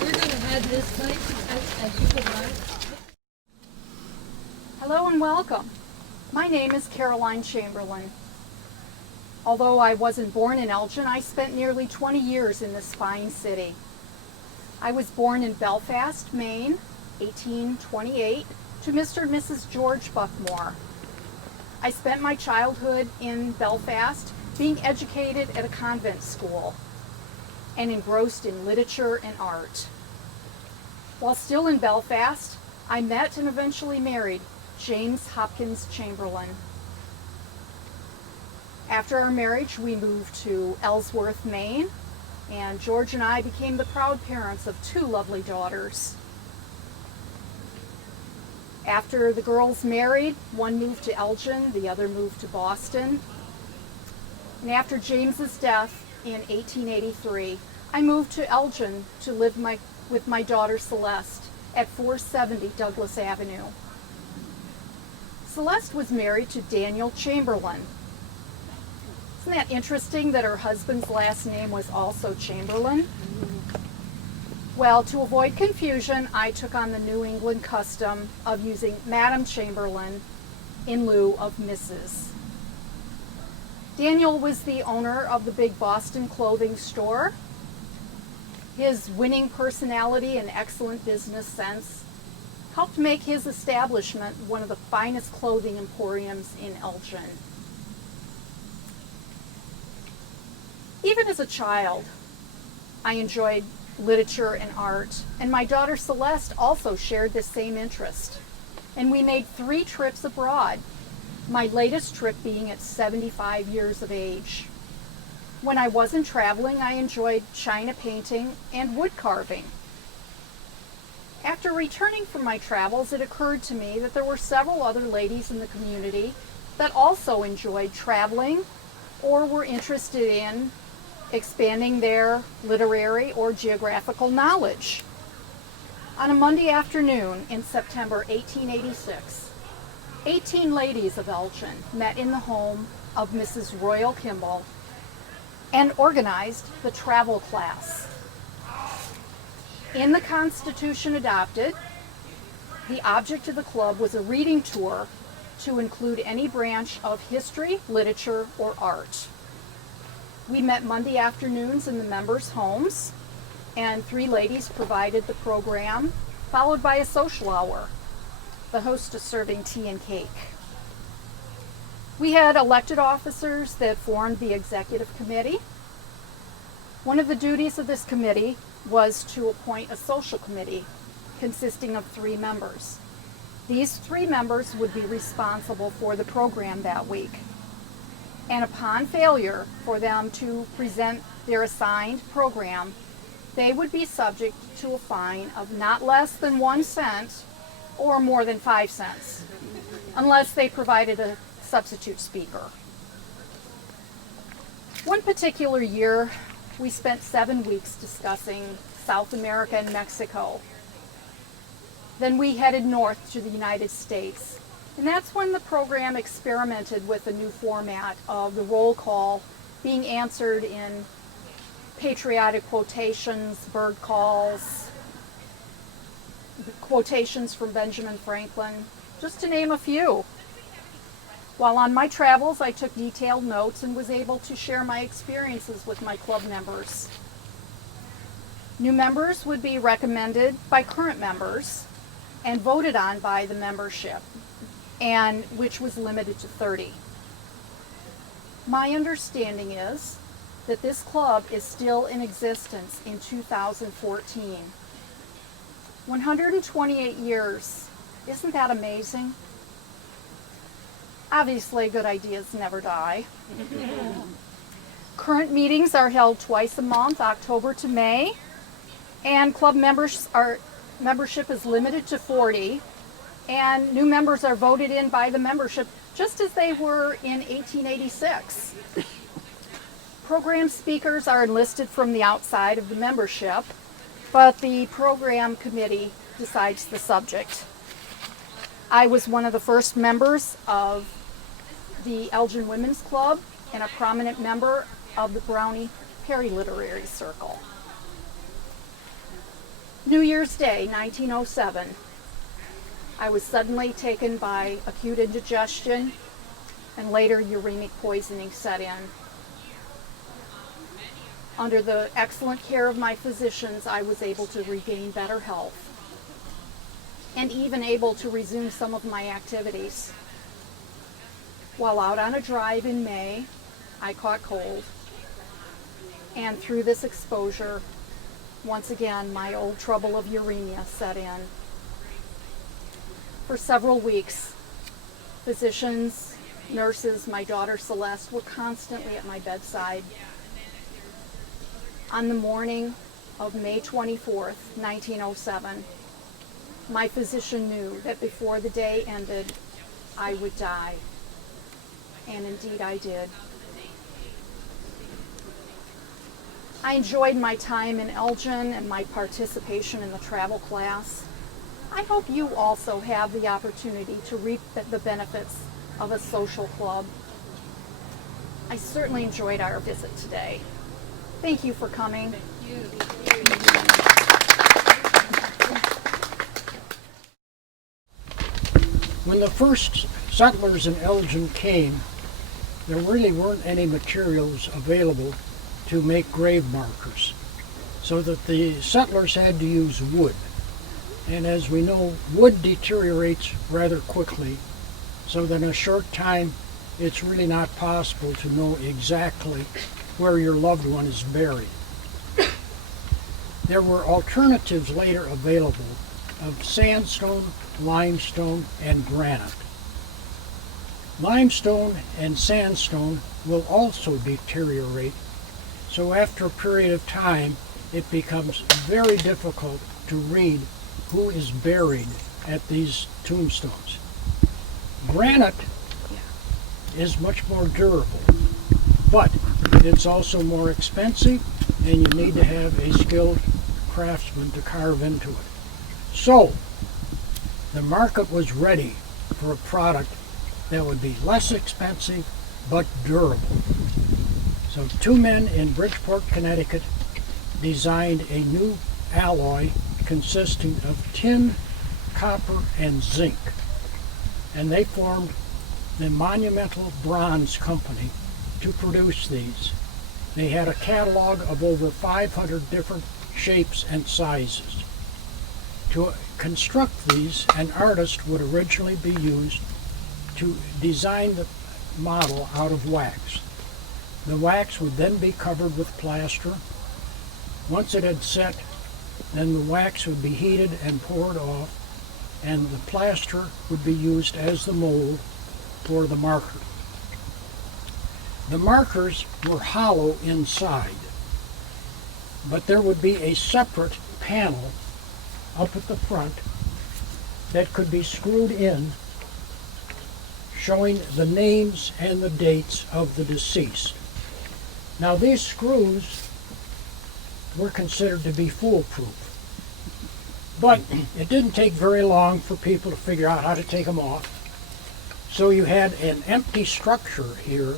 We're going to add this night as you go by. Hello and welcome. My name is Caroline Chamberlain. Although I wasn't born in Elgin, I spent nearly 20 years in this fine city. I was born in Belfast, Maine, 1828, to Mr. and Mrs. George Buckmore. I spent my childhood in Belfast, being educated at a convent school and engrossed in literature and art. While still in Belfast, I met and eventually married James Hopkins Chamberlain. After our marriage, we moved to Ellsworth, Maine, and George and I became the proud parents of two lovely daughters. After the girls married, one moved to Elgin, the other moved to Boston. And after James's death in 1883, I moved to Elgin to live with my daughter Celeste at 470 Douglas Avenue. Celeste was married to Daniel Chamberlain. Isn't that interesting that her husband's last name was also Chamberlain? Well, to avoid confusion, I took on the New England custom of using Madam Chamberlain in lieu of Mrs. Daniel was the owner of the big Boston clothing store. His winning personality and excellent business sense helped make his establishment one of the finest clothing emporiums in Elgin. Even as a child, I enjoyed literature and art, and my daughter Celeste also shared this same interest. And we made 3 trips abroad, my latest trip being at 75 years of age. When I wasn't traveling, I enjoyed china painting and wood carving. After returning from my travels, it occurred to me that there were several other ladies in the community that also enjoyed traveling or were interested in expanding their literary or geographical knowledge. On a Monday afternoon in September 1886, 18 ladies of Elgin met in the home of Mrs. Royal Kimball and organized the travel class. In the Constitution adopted, the object of the club was a reading tour to include any branch of history, literature, or art. We met Monday afternoons in the members' homes, and 3 ladies provided the program, followed by a social hour, the hostess serving tea and cake. We had elected officers that formed the executive committee. One of the duties of this committee was to appoint a social committee consisting of 3 members. These 3 members would be responsible for the program that week. And upon failure for them to present their assigned program, they would be subject to a fine of not less than 1 cent or more than 5 cents, unless they provided a substitute speaker. One particular year, we spent 7 weeks discussing South America and Mexico. Then we headed north to the United States And that's when the program experimented with a new format of the roll call being answered in patriotic quotations, bird calls, quotations from Benjamin Franklin, just to name a few. While on my travels, I took detailed notes and was able to share my experiences with my club members. New members would be recommended by current members and voted on by the membership, and which was limited to 30. My understanding is that this club is still in existence in 2014. 128 years. Isn't that amazing? Obviously, good ideas never die. Current meetings are held twice a month, October to May, and club membership is limited to 40, and new members are voted in by the membership just as they were in 1886. Program speakers are enlisted from the outside of the membership, but the program committee decides the subject. I was one of the first members of the Elgin Women's Club and a prominent member of the Brownie Perry Literary Circle. New Year's Day, 1907. I was suddenly taken by acute indigestion, and later uremic poisoning set in. Under the excellent care of my physicians, I was able to regain better health and even able to resume some of my activities. While out on a drive in May, I caught cold, and through this exposure, once again, my old trouble of uremia set in. For several weeks, physicians, nurses, my daughter Celeste were constantly at my bedside. On the morning of May 24th, 1907, my physician knew that before the day ended, I would die. And indeed I did. I enjoyed my time in Elgin and my participation in the travel class. I hope you also have the opportunity to reap the benefits of a social club. I certainly enjoyed our visit today. Thank you for coming. When the first settlers in Elgin came, there really weren't any materials available to make grave markers, so that the settlers had to use wood. And as we know, wood deteriorates rather quickly, so that in a short time it's really not possible to know exactly where your loved one is buried. There were alternatives later available of sandstone, limestone, and granite. Limestone and sandstone will also deteriorate, so after a period of time it becomes very difficult to read who is buried at these tombstones. Granite is much more durable, but it's also more expensive, and you need to have a skilled craftsman to carve into it. So, the market was ready for a product that would be less expensive but durable. So 2 men in Bridgeport, Connecticut designed a new alloy consisting of tin, copper, and zinc. And they formed the Monumental Bronze Company to produce these. They had a catalog of over 500 different shapes and sizes. To construct these, an artist would originally be used to design the model out of wax. The wax would then be covered with plaster. Once it had set, then the wax would be heated and poured off, and the plaster would be used as the mold for the marker. The markers were hollow inside, but there would be a separate panel up at the front that could be screwed in, showing the names and the dates of the deceased. Now these screws were considered to be foolproof, but it didn't take very long for people to figure out how to take them off, So you had an empty structure here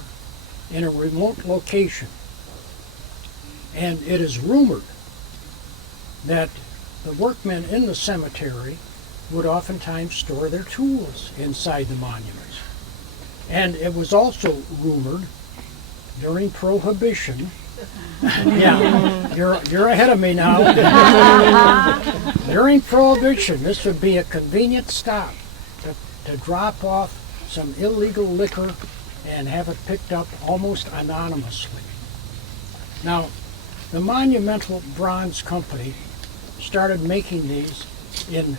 in a remote location. And it is rumored that the workmen in the cemetery would oftentimes store their tools inside the monuments. And it was also rumored during Prohibition. Yeah, you're ahead of me now. During Prohibition, this would be a convenient stop to drop off some illegal liquor and have it picked up almost anonymously. Now, the Monumental Bronze Company started making these in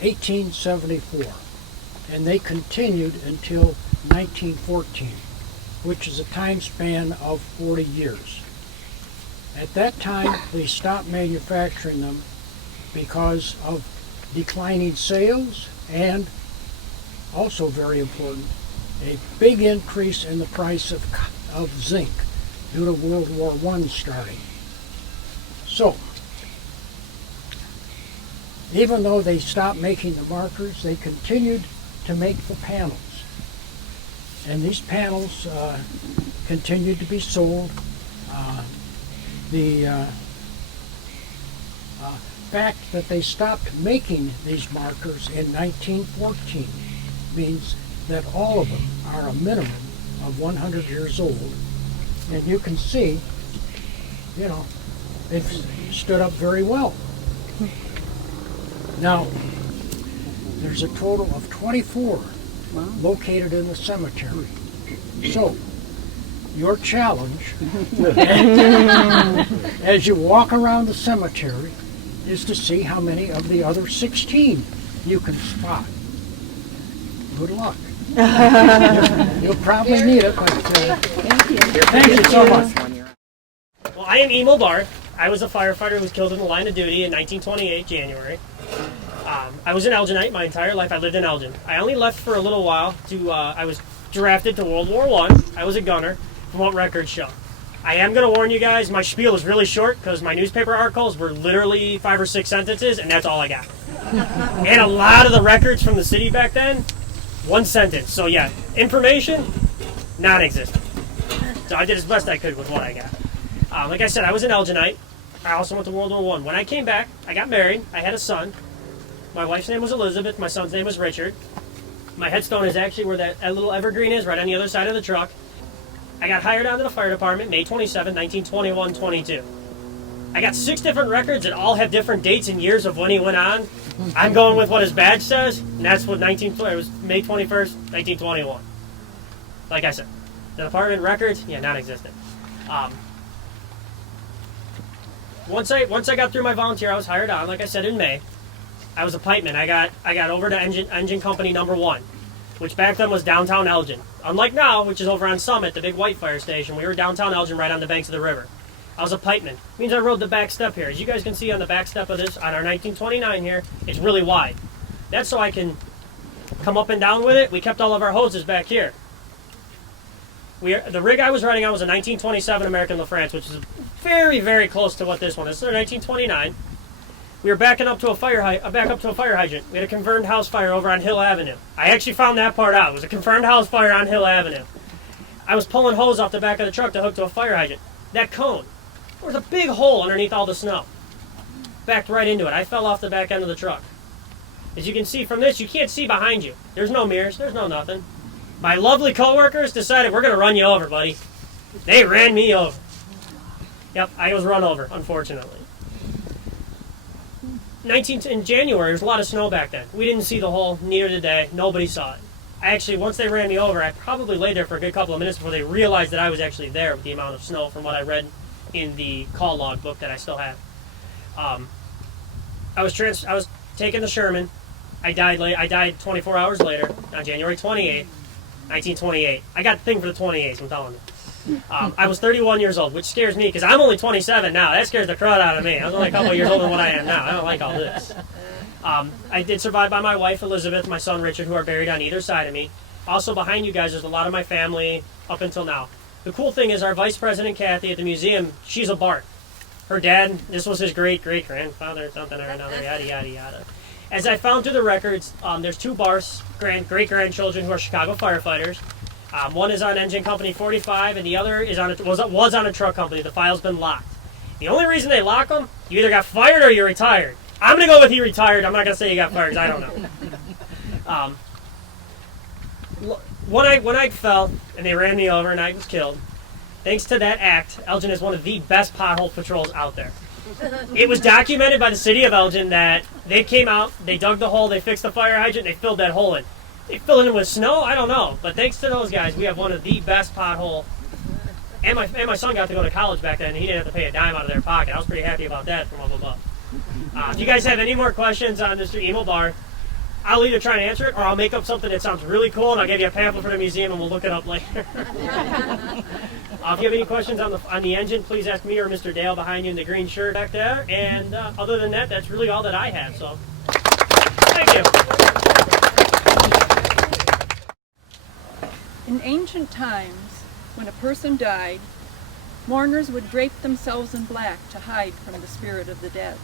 1874, and they continued until 1914, which is a time span of 40 years. At that time, they stopped manufacturing them because of declining sales and, also very important, a big increase in the price of zinc due to World War I starting. So, even though they stopped making the markers, they continued to make the panels. And these panels continued to be sold. The fact that they stopped making these markers in 1914 means that all of them are a minimum of 100 years old. And you can see, you know, they've stood up very well. Now, there's a total of 24 located in the cemetery. So, your challenge as you walk around the cemetery is to see how many of the other 16 you can spot. Good luck. You'll probably need it, but thank you so much. Well, I am Emil Barth. I was a firefighter who was killed in the line of duty in 1928, January. I was an Elginite my entire life. I lived in Elgin. I only left for a little while I was drafted to World War I. I was a gunner, from what records show. I am going to warn you guys, my spiel is really short because my newspaper articles were literally 5 or 6 sentences, and that's all I got. And a lot of the records from the city back then, 1 sentence. So yeah, information, non-existent. So I did as best I could with what I got. Like I said, I was an Elginite. I also went to World War I. When I came back, I got married. I had a son. My wife's name was Elizabeth. My son's name was Richard. My headstone is actually where that little evergreen is, right on the other side of the truck. I got hired onto the fire department May 27, 1921-22. I got 6 different records that all have different dates and years of when he went on. I'm going with what his badge says, and that's what it was May 21st, 1921. Like I said, the department records, yeah, non-existent. Once I got through my volunteer, I was hired on, like I said, in May. I was a pipeman. I got over to engine company number 1, which back then was downtown Elgin. Unlike now, which is over on Summit, the big white fire station, we were downtown Elgin right on the banks of the river. I was a pipeman. It means I rode the back step here. As you guys can see on the back step of this, on our 1929 here, it's really wide. That's so I can come up and down with it. We kept all of our hoses back here. The rig I was riding on was a 1927 American LaFrance, which is very, very close to what this one is. This is a 1929. We were backing up to a fire hydrant. We had a confirmed house fire over on Hill Avenue. I actually found that part out. It was a confirmed house fire on Hill Avenue. I was pulling hose off the back of the truck to hook to a fire hydrant. That cone, there was a big hole underneath all the snow. Backed right into it. I fell off the back end of the truck. As you can see from this, you can't see behind you. There's no mirrors. There's no nothing. My lovely coworkers decided, we're going to run you over, buddy. They ran me over. Yep, I was run over, unfortunately. In January, there was a lot of snow back then. We didn't see the hole, neither did they. Nobody saw it. Once they ran me over, I probably lay there for a good couple of minutes before they realized that I was actually there with the amount of snow from what I read in the call log book that I still have. I was taken to Sherman. I died 24 hours later, on January 28th, 1928. I got the thing for the 28th, I'm telling you. I was 31 years old, which scares me because I'm only 27 now. That scares the crud out of me. I was only a couple of years older than what I am now. I don't like all this. I did survive by my wife, Elizabeth, my son, Richard, who are buried on either side of me. Also behind you guys, there's a lot of my family up until now. The cool thing is our vice president, Kathy, at the museum, she's a Bart. Her dad, this was his great-great-grandfather, something or another, yada, yada, yada. As I found through the records, there's two Barth's great-grandchildren who are Chicago firefighters. One is on Engine Company 45, and the other is was on a truck company. The file's been locked. The only reason they lock them, you either got fired or you retired. I'm going to go with he retired. I'm not going to say he got fired, 'cause I don't know. When I fell and they ran me over and I was killed, thanks to that act, Elgin is one of the best pothole patrols out there. It was documented by the city of Elgin that they came out, they dug the hole, they fixed the fire hydrant, they filled that hole in. They filled it in with snow? I don't know. But thanks to those guys, we have one of the best pothole. And my son got to go to college back then, and he didn't have to pay a dime out of their pocket. I was pretty happy about that from up above. If you guys have any more questions on Mr. Emil Barth, I'll either try and answer it, or I'll make up something that sounds really cool, and I'll give you a pamphlet for the museum, and we'll look it up later. If you have any questions on the engine, please ask me or Mr. Dale behind you in the green shirt back there. And other than that, that's really all that I have. So, thank you. In ancient times, when a person died, mourners would drape themselves in black to hide from the spirit of the dead.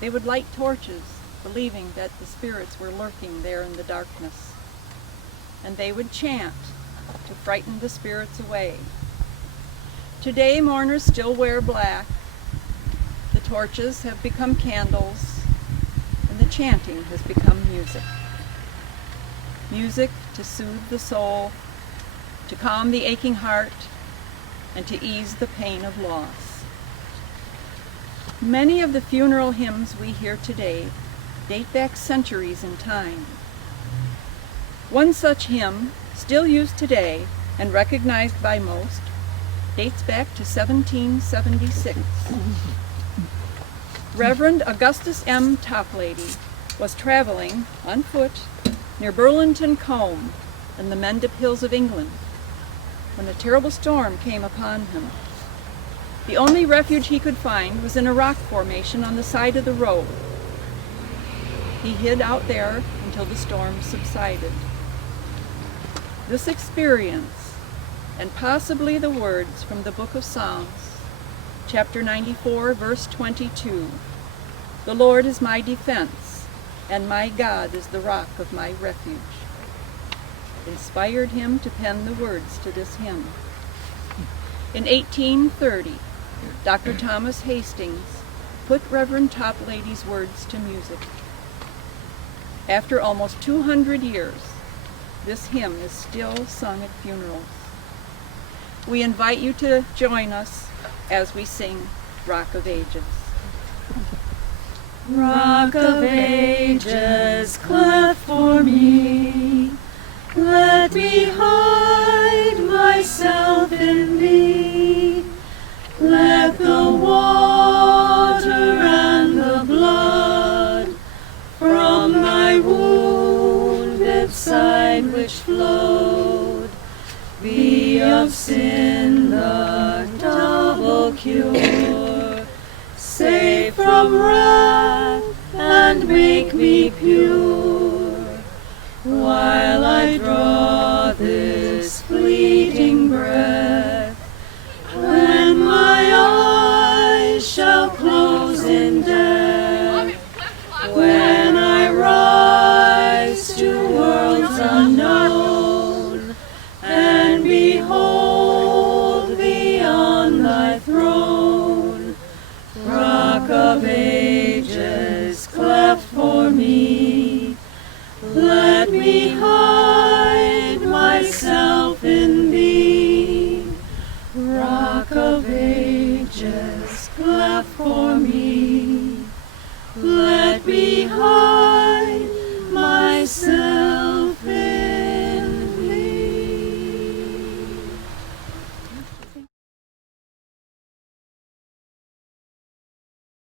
They would light torches, believing that the spirits were lurking there in the darkness. And they would chant to frighten the spirits away. Today, mourners still wear black. The torches have become candles, and the chanting has become music. Music to soothe the soul, to calm the aching heart, and to ease the pain of loss. Many of the funeral hymns we hear today date back centuries in time. One such hymn, still used today and recognized by most, dates back to 1776. Reverend Augustus M. Toplady was traveling on foot near Burlington Combe in the Mendip Hills of England when a terrible storm came upon him. The only refuge he could find was in a rock formation on the side of the road. He hid out there until the storm subsided. This experience, and possibly the words from the book of Psalms, chapter 94, verse 22, "The Lord is my defense, and my God is the rock of my refuge," inspired him to pen the words to this hymn. In 1830, Dr. Thomas Hastings put Reverend Toplady's words to music. After almost 200 years, this hymn is still sung at funerals. We invite you to join us as we sing Rock of Ages. Rock of Ages, cleft for me, let me hide myself in thee. Let the water and the blood from thy wounded side which flowed be of sin the double cure. Save from wrath and make me pure, while